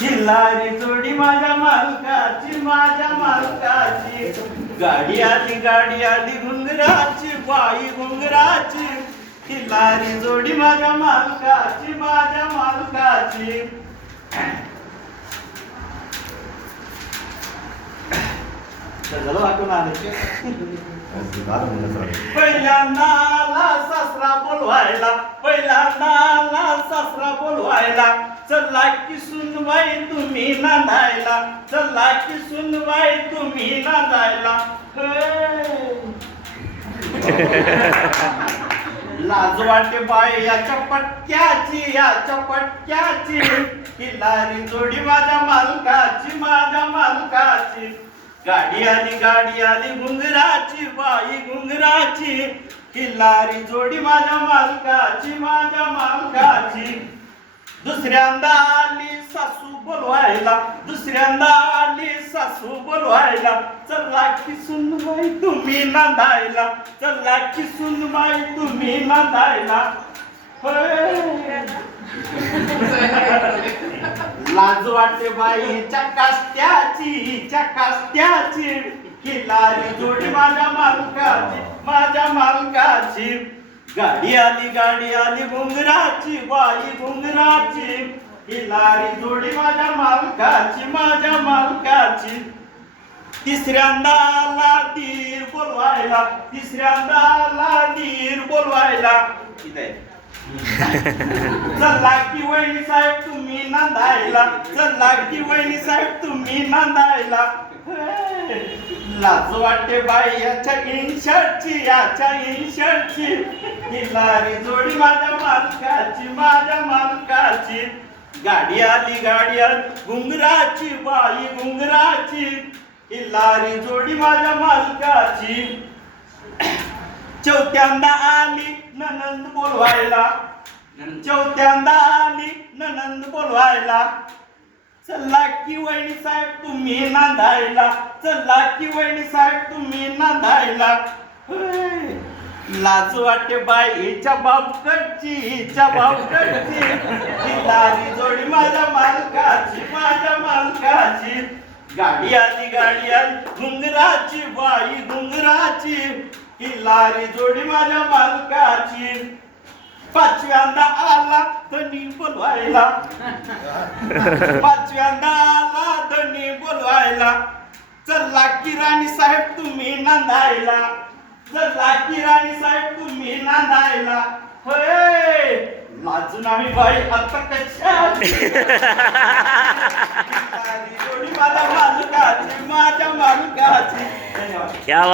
किल्लारी जोडी माझ्या मालकाची माझ्या मालकाची. गाडी आली गाडी आली घुंगराची बाई घुंगराची. किल्लारी जोडी माझ्या मालकाची माझ्या मालकाची. पहिल्यांदा आला सासरा बोलवायला पहिल्यांदा आला सासरा बोलवायला. चला की सुनवाई तुम्ही नांदायला चला की सुनवाई तुम्ही नांदायला. हे. लाज वाटे बाई याच्या पटक्याची याच्या पटक्याची किल्लारी जोडी माझ्या मालकाची माझ्या मालकाची. गाडी आली गाडी आली घुंगराची बाई घुंगराची. किल्लारी जोडी माझ्या मालकाची माझ्या मालकाची. दुसऱ्यांदा आली सासू बोलवायला दुसऱ्यांदा आली सासू बोलवायला चला की सुनबाई तुम्ही नांदायला चला की सुनबाई तुम्ही नांदायला. लाज वाटते बाईच्या कास्त्याची हिच्या कास्त्याची खिलारी जोडी माझ्या मालकाची माझ्या मालकाची. गाडी आली गाडी आली घुंगराची. बाई घुंगराची लारी जोडी माझ्या मालकाची माझ्या मालकाची. तिसऱ्यांदा आला धीर बोलवायला तिसऱ्यांदा आला धीर बोलवायला. चला की वहिनी साहेब तुम्ही नांदायला. चला की वहिनी साहेब तुम्ही नांदायला. लाज वाटते बाई याच्या इन्शर्टची याच्या इन्शर्टची. किल्लारी जोडी माझ्या मालकाची माझ्या मालकाची. गाडी आली गाडी आली घुंगराची बाई घुंगराची. किल्लारी जोडी माझ्या मालकाची. चौथ्यांदा आली ननंद बोलवायला. चौथ्यांदा आली ननंद बोलवायला. चला की वहिनी साहेब तुम्ही नांदायला. चला की वहिनी साहेब तुम्ही नांदायला. होय. लाज वाटे बाईच्या हिच्या बापकडची हिच्या बापकडची लारी जोडी माझ्या मालकाची माझ्या मालकाची. गाडी आली गाडी आली घुंगराची बाई घुंगराची ही लारी जोडी माझ्या मालकाची. पाचव्यांदा आला धनी बोलवायला. पाचव्यांदा आला धनी बोलवायला. चला की राणी साहेब तुम्ही नांदायला. चला की राणी साहेब तुम्ही नांदायला. होय लाजून आम्ही बाई आता कशा? माझ्या मालकाची माझ्या मालकाची. धन्यवाद